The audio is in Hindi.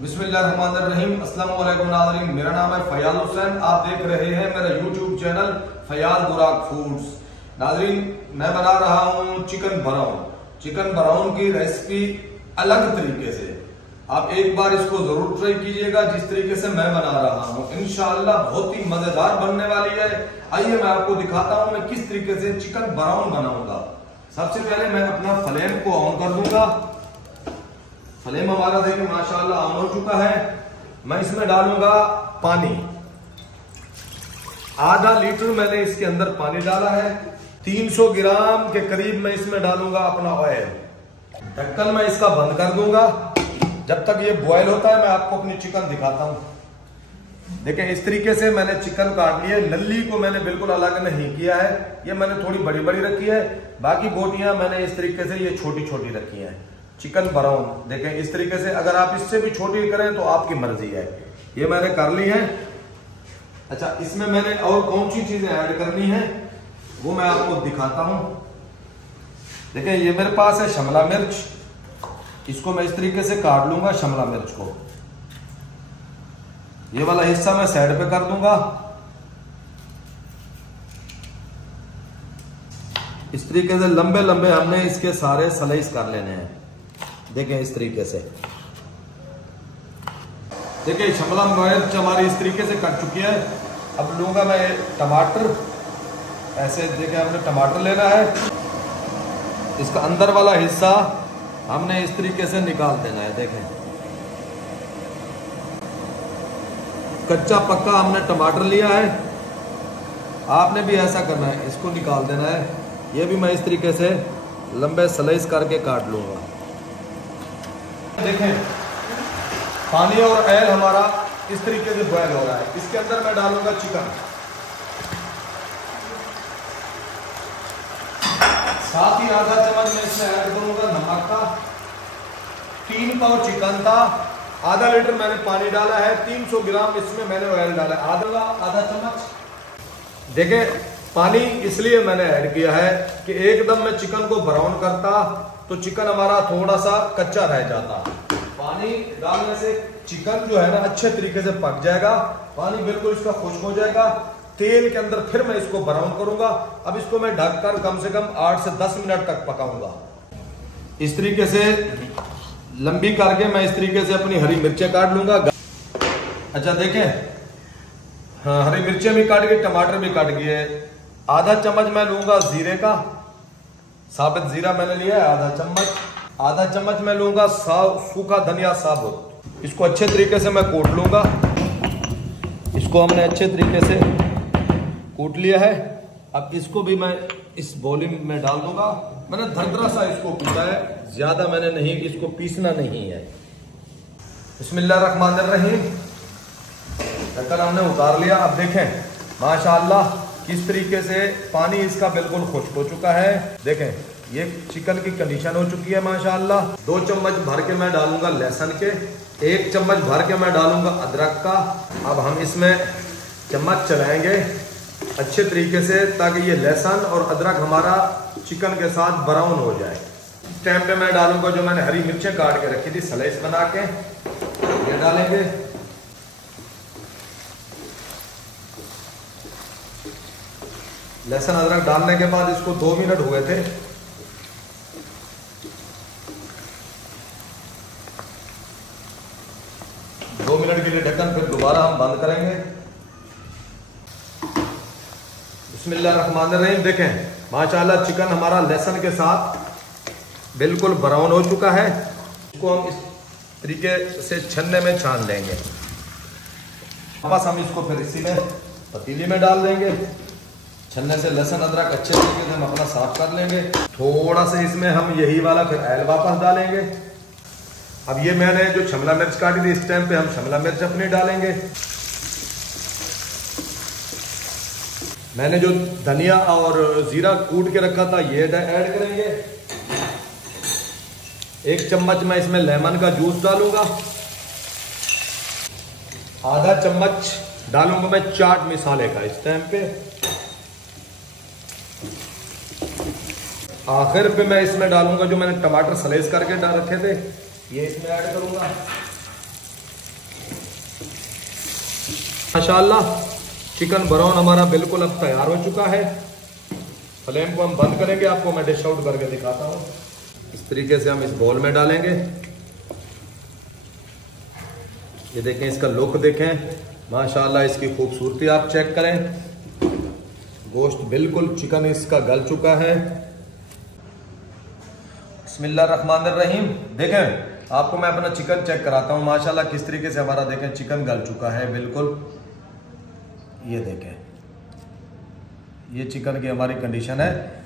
बिस्मिल्लाहिर्रहमानिर्रहीम। अस्सलाम वालेकुम नाज़रीन, मेरा नाम है फयाज हुसैन। आप देख रहे हैं मेरा यूट्यूब चैनल फयाज बुराक फूड्स। नाज़रीन, मैं बना रहा हूँ चिकन ब्राउन। चिकन ब्राउन की रेसिपी अलग तरीके से आप एक बार इसको जरूर ट्राई कीजिएगा, जिस तरीके से मैं बना रहा हूँ। इंशाअल्लाह बहुत ही मजेदार बनने वाली है। आइए मैं आपको दिखाता हूँ मैं किस तरीके से चिकन ब्राउन बनाऊंगा। सबसे पहले मैं अपना फ्लेम को ऑन कर दूंगा। फ्लेम हमारा देखिए माशाल्लाह ऑन हो चुका है। मैं इसमें डालूंगा पानी। आधा लीटर मैंने इसके अंदर पानी डाला है। 300 ग्राम के करीब मैं इसमें डालूंगा अपना ऑयल। ढक्कन मैं इसका बंद कर दूंगा। जब तक ये बॉयल होता है मैं आपको अपनी चिकन दिखाता हूं। देखिए इस तरीके से मैंने चिकन काट ली है। नल्ली को मैंने बिल्कुल अलग नहीं किया है, ये मैंने थोड़ी बड़ी बड़ी रखी है। बाकी बोटियां मैंने इस तरीके से ये छोटी छोटी रखी हैं। चिकन ब्राउन देखें इस तरीके से, अगर आप इससे भी छोटी करें तो आपकी मर्जी है। ये मैंने कर ली है। अच्छा, इसमें मैंने और कौन सी चीजें ऐड करनी है वो मैं आपको दिखाता हूं। देखिए ये मेरे पास है शिमला मिर्च। इसको मैं इस तरीके से काट लूंगा। शिमला मिर्च को ये वाला हिस्सा मैं साइड पे कर दूंगा। इस तरीके से लंबे लंबे हमने इसके सारे स्लाइस कर लेने हैं। देखें इस तरीके से। देखिए शिमला मिर्च हमारी इस तरीके से कट चुकी है। अब लूंगा मैं टमाटर। ऐसे देखें हमने टमाटर लेना है। इसका अंदर वाला हिस्सा हमने इस तरीके से निकाल देना है। देखें कच्चा पक्का हमने टमाटर लिया है। आपने भी ऐसा करना है, इसको निकाल देना है। ये भी मैं इस तरीके से लंबे स्लाइस करके काट लूंगा। देखें पानी और ऑयल हमारा इस तरीके से बॉयल हो रहा है। इसके अंदर मैं डालूंगा चिकन। साथ ही आधा चम्मच में इसमें ऐड करूंगा नमक का। 3 पाव चिकन था। आधा लीटर मैंने पानी डाला है। 300 ग्राम इसमें मैंने ऑयल डाला है, आधा चम्मच। देखें पानी इसलिए मैंने ऐड किया है कि एकदम मैं चिकन को ब्राउन करता तो चिकन हमारा थोड़ा सा कच्चा रह जाता। पानी डालने से चिकन जो है ना अच्छे तरीके से पक जाएगा। पानी बिल्कुल इसका खुश्क हो जाएगा। तेल के अंदर फिर मैं इसको ब्राउन करूंगा। अब इसको मैं ढककर कम से कम 8 से 10 मिनट तक पकाऊंगा। इस तरीके से लंबी करके मैं इस तरीके से अपनी हरी मिर्चें काट लूंगा। अच्छा देखें, हाँ हरी मिर्चें भी काट गई, टमाटर भी काट गए। आधा चम्मच मैं लूंगा जीरे का। साबित जीरा मैंने लिया है आधा चम्मच। आधा चम्मच मैं लूंगा सूखा धनिया साबुत। इसको अच्छे तरीके से मैं कूट लूंगा। इसको हमने अच्छे तरीके से कूट लिया है। अब इसको भी मैं इस बोली में डाल दूंगा। मैंने दरदरा सा इसको कूटा है, ज्यादा मैंने नहीं, इसको पीसना नहीं है। बिस्मिल्लाहिर्रहमानिर्रहीम। ढक्कन हमने उतार लिया। अब देखें माशाअल्लाह किस तरीके से पानी इसका बिल्कुल खुश्क हो चुका है। देखें ये चिकन की कंडीशन हो चुकी है माशाअल्लाह। 2 चम्मच भर के मैं डालूंगा लहसुन के। 1 चम्मच भर के मैं डालूंगा अदरक का। अब हम इसमें चम्मच चलाएंगे अच्छे तरीके से ताकि ये लहसुन और अदरक हमारा चिकन के साथ ब्राउन हो जाए। इस टाइम पे मैं डालूंगा जो मैंने हरी मिर्चें काट के रखी थी स्लाइस बना के, ये डालेंगे। लहसुन अदरक डालने के बाद इसको 2 मिनट हुए थे। दो मिनट के लिए ढक्कन फिर दोबारा हम बंद करेंगे। बिस्मिल्लाहिर्रहमानिर्रहीम। देखें माशाअल्लाह चिकन हमारा लहसुन के साथ बिल्कुल ब्राउन हो चुका है। इसको हम इस तरीके से छन्ने में छान लेंगे। वापस हम इसको फिर इसी में पतीली में डाल देंगे। छन्ने से लहसुन अदरक अच्छे तरीके से हम अपना साफ कर लेंगे। थोड़ा सा इसमें हम यही वाला फिर ऑयल वापस डालेंगे। अब ये मैंने जो शिमला मिर्च काटी थी, इस टाइम पे हम शिमला मिर्च अपनी डालेंगे। मैंने जो धनिया और जीरा कूट के रखा था ये ऐड करेंगे। 1 चम्मच मैं इसमें लेमन का जूस डालूंगा। आधा चम्मच डालूंगा मैं चाट मसाले का इस टाइम पे। आखिर पे मैं इसमें डालूंगा जो मैंने टमाटर स्लाइस करके डाल रखे थे, ये इसमें ऐड करूंगा। माशाल्लाह चिकन ब्राउन हमारा बिल्कुल अब तैयार हो चुका है। फ्लेम को हम बंद करेंगे, आपको मैं डिश आउट करके दिखाता हूँ। इस तरीके से हम इस बोल में डालेंगे। ये देखें, इसका लुक देखें माशाल्लाह, इसकी खूबसूरती आप चेक करें। गोश्त बिल्कुल चिकन इसका गल चुका है। बिस्मिल्लाहिर्रहमानिर्रहीम। देखें, आपको मैं अपना चिकन चेक कराता हूँ माशाल्लाह किस तरीके से हमारा देखें चिकन गल चुका है बिल्कुल। ये देखें, ये चिकन की हमारी कंडीशन है।